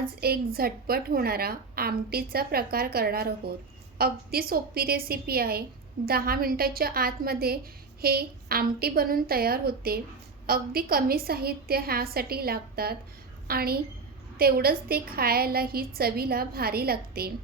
आज एक झटपट होणारा आमटीचा प्रकार करणार आहोत. अगदी सोपी रेसिपी आहे. दहा मिनटाच्या आतमध्ये हे आमटी बनून तयार होते. अगदी कमी साहित्य ह्यासाठी लागतात आणि तेवढंच ते खायलाही चवीला भारी लागते.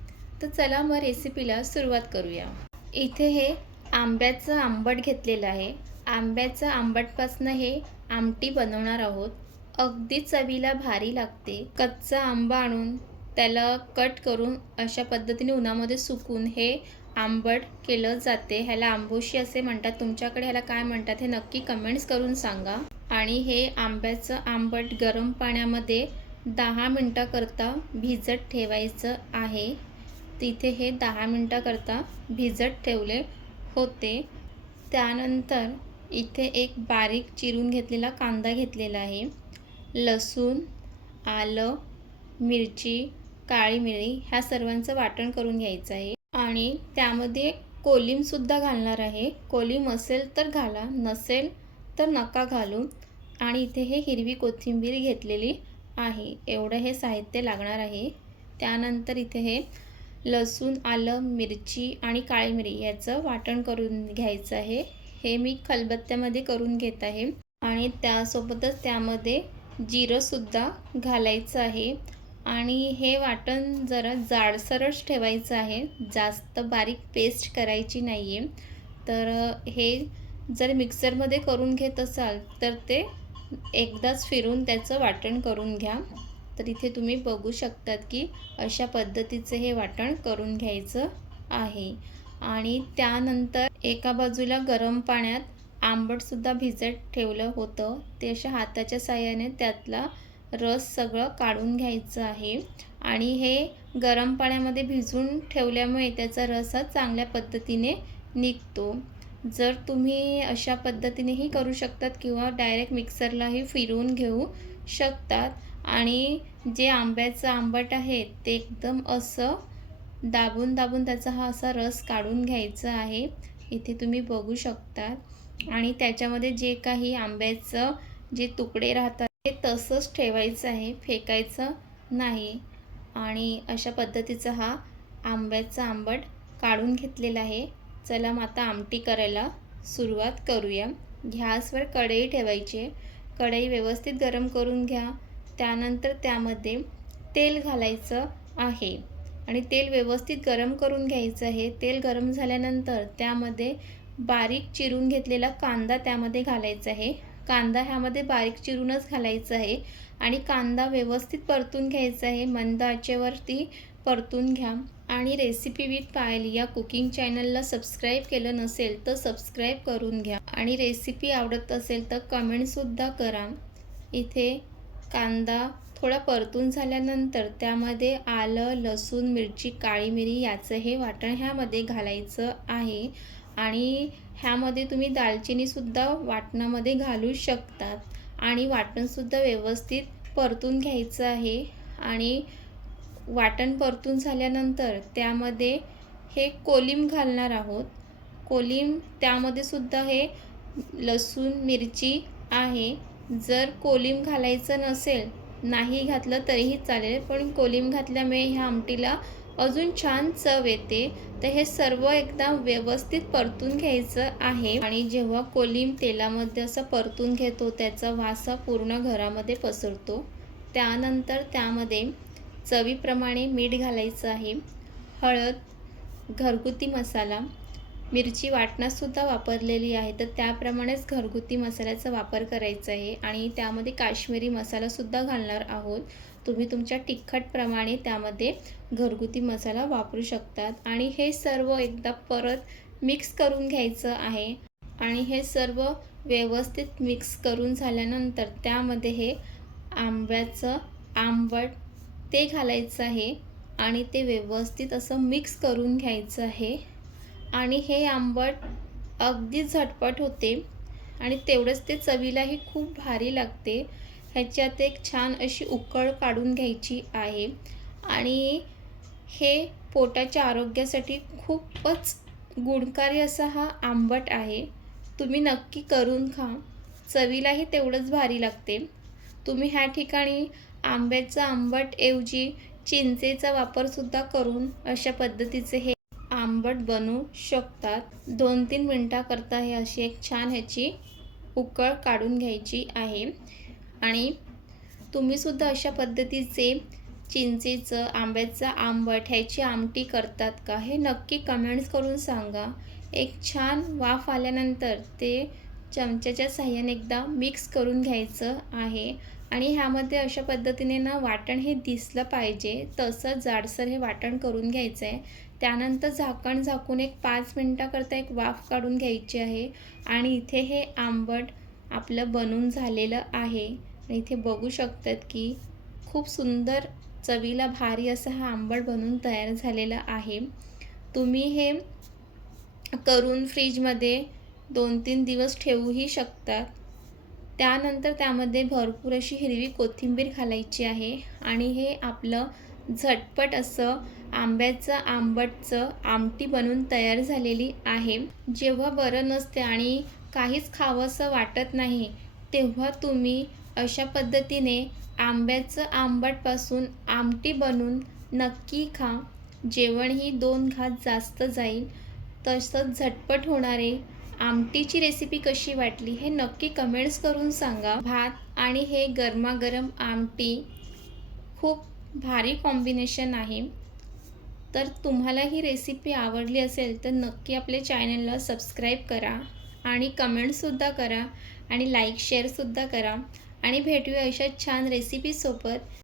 तर चला मग रेसिपीला सुरुवात करूया. इथे हे आंब्याचं आंबट घेतलेलं आहे. आंब्याचं आंबटपासनं हे आमटी बनवणार आहोत. अगदी चवीला भारी लागते. कच्चा आंबा आणून त्याला कट करून अशा पद्धतीने उन्हामध्ये सुकून हे आंबट केलं जाते. ह्याला आंबोशी असे म्हणतात. तुमच्याकडे ह्याला काय म्हणतात हे नक्की कमेंट्स करून सांगा. आणि हे आंब्याचं आंबट गरम पाण्यामध्ये दहा मिनटाकरता भिजत ठेवायचं आहे. तिथे हे दहा मिनटाकरता भिजत ठेवले होते. त्यानंतर इथे एक बारीक चिरून घेतलेला कांदा घेतलेला आहे. लसूण आलं मिरची काळी मिरी ह्या सर्वांचं वाटण करून घ्यायचं आहे. आणि त्यामध्ये कोलिमसुद्धा घालणार आहे. कोलिम असेल तर घाला नसेल तर नका घालू. आणि इथे हे हिरवी कोथिंबीर घेतलेली आहे. एवढं हे साहित्य लागणार आहे. त्यानंतर इथे हे लसूण आलं मिरची आणि काळी मिरी याचं वाटण करून घ्यायचं आहे. हे मी खलबत्त्यामध्ये करून घेत आहे. आणि त्यासोबतच त्यामध्ये जिरंसुद्धा घालायचं आहे. आणि हे वाटण जरा जाडसरच ठेवायचं आहे. जास्त बारीक पेस्ट करायची नाही आहे तर हे जर मिक्सरमध्ये करून घेत असाल तर ते एकदाच फिरून त्याचं वाटण करून घ्या. तर इथे तुम्ही बघू शकतात की अशा पद्धतीचं हे वाटण करून घ्यायचं आहे. आणि त्यानंतर एका बाजूला गरम पाण्यात आंबटसुद्धा भिजत ठेवलं होतं. ते अशा हाताच्या साह्याने त्यातला रस सगळं काढून घ्यायचं आहे. आणि हे गरम पाण्यामध्ये भिजून ठेवल्यामुळे त्याचा रस हा चांगल्या पद्धतीने निघतो. जर तुम्ही अशा पद्धतीनेही करू शकतात किंवा डायरेक्ट मिक्सरलाही फिरवून घेऊ शकतात. आणि जे आंब्याचं आंबट आहे ते एकदम असं दाबून दाबून त्याचा हा असा रस काढून घ्यायचा आहे. इथे तुम्ही बघू शकता आणि त्याच्यामध्ये जे काही आंब्याचं जे तुकडे राहतात ते तसंच ठेवायचं आहे फेकायचं नाही. आणि अशा पद्धतीचा हा आंब्याचा आंबट काढून घेतलेला आहे. चला मग आता आमटी करायला सुरुवात करूया. गॅसवर कढई ठेवायची कढई व्यवस्थित गरम करून घ्या. त्यानंतर त्यामध्ये तेल घालायचं आहे. आणि तेल व्यवस्थित गरम करून घ्यायचं आहे. तेल गरम झाल्यानंतर त्यामध्ये बारीक चिरून घेतलेला कांदा त्यामध्ये घालायचा आहे. कांदा ह्यामध्ये बारीक चिरूनच घालायचा आहे आणि कांदा व्यवस्थित परतून घ्यायचा आहे. मंद आचेवरती परतून घ्या. आणि रेसिपी विथ पायली या कुकिंग चॅनलला सबस्क्राईब केलं नसेल तर सबस्क्राईब करून घ्या. आणि रेसिपी आवडत असेल तर कमेंटसुद्धा करा. इथे कांदा थोडा परतून झाल्यानंतर त्यामध्ये आलं लसूण मिरची काळी मिरी याचं हे वाटण ह्यामध्ये घालायचं आहे. आणि ह्यामध्ये तुम्ही दालचिनीसुद्धा वाटणामध्ये घालू शकतात. आणि वाटणसुद्धा व्यवस्थित परतून घ्यायचं आहे. आणि वाटण परतून झाल्यानंतर त्यामध्ये हे कोलिम घालणार आहोत. कोलिम त्यामध्ये सुद्धा हे लसूण मिरची आहे. जर कोलिम घालायचं नसेल नाही घातलं तरीही चालेल. पण कोलिम घातल्यामुळे ह्या आमटीला अजून छान चव येते. तर हे सर्व एकदा व्यवस्थित परतून घ्यायचं आहे. आणि जेव्हा कोलिम तेलामध्ये असं परतून घेतो त्याचा वासा पूर्ण घरामध्ये पसरतो. त्यानंतर त्यामध्ये चवीप्रमाणे मीठ घालायचं आहे. हळद घरगुती मसाला मिरची वाटणासुद्धा वापरलेली आहे. तर त्याप्रमाणेच घरगुती मसाल्याचा वापर करायचा आहे. आणि त्यामध्ये काश्मीरी मसालासुद्धा घालणार आहोत. तुम्ही तुमच्या तिखटप्रमाणे त्यामध्ये घरगुती मसाला वापरू शकतात. आणि हे सर्व एकदा परत मिक्स करून घ्यायचं आहे. आणि हे सर्व व्यवस्थित मिक्स करून झाल्यानंतर त्यामध्ये हे आंब्याचं आंबट ते घालायचं आहे. आणि ते व्यवस्थित असं मिक्स करून घ्यायचं आहे. आणि हे आंबट अगदी झटपट होते. आणि तेवढंच ते चवीलाही खूप भारी लागते. ह्याच्यात एक छान अशी उकळ काढून घ्यायची आहे. आणि हे पोटाच्या आरोग्यासाठी खूपच गुणकारी असा हा आंबट आहे. तुम्ही नक्की करून खा. चवीलाही तेवढंच भारी लागते. तुम्ही ह्या ठिकाणी आंब्याचं आंबट ऐवजी चिंचेचा वापरसुद्धा करून अशा पद्धतीचे हे आंबट बनवू शकतात. दोन तीन मिनटाकरता हे अशी एक छान ह्याची उकळ काढून घ्यायची आहे. आणि तुम्हीसुद्धा अशा पद्धतीचे चिंचेचं आंब्याचं आंबट ह्याची आमटी करतात का हे नक्की कमेंट्स करून सांगा. एक छान वाफ आल्यानंतर ते चमच्याच्या साह्याने एकदा मिक्स करून घ्यायचं आहे. आणि ह्यामध्ये अशा पद्धतीने ना वाटण हे दिसलं पाहिजे तसं जाडसर हे वाटण करून घ्यायचं आहे त्यानंतर झाकण झाकून एक पाच मिनटाकरता एक वाफ काढून घ्यायची आहे आणि इथे हे आंबट आपलं बनून झालेलं आहे. आणि इथे बघू शकतात की खूप सुंदर चवीला भारी असं हा आंबट बनून तयार झालेला आहे. तुम्ही हे करून फ्रीजमध्ये दोन तीन दिवस ठेवूही शकतात त्यानंतर त्यामध्ये भरपूर अशी हिरवी कोथिंबीर घालायची आहे आणि हे आपलं झटपट असं आंब्याचं आंबटचं आमटी बनून तयार झालेली आहे. जेव्हा बरं नसते आणि काहीच खावंसं वाटत नाही तेव्हा तुम्ही अशा पद्धतीने आंब्याचं आंबटपासून आमटी बनवून नक्की खा. जेवणही दोन घात जास्त जाईल. तसंच झटपट होणारे आमटीची रेसिपी कशी वाटली हे नक्की कमेंट्स करून सांगा. भात आणि हे गरमागरम आमटी खूप भारी कॉम्बिनेशन आहे. तर तुम्हाला ही रेसिपी आवडली असेल तर नक्की आपल्या चॅनलला सबस्क्राईब करा आणि कमेंटसुद्धा करा आणि लाईक शेअरसुद्धा करा. आणि भेटूया अशा छान रेसिपीसोबत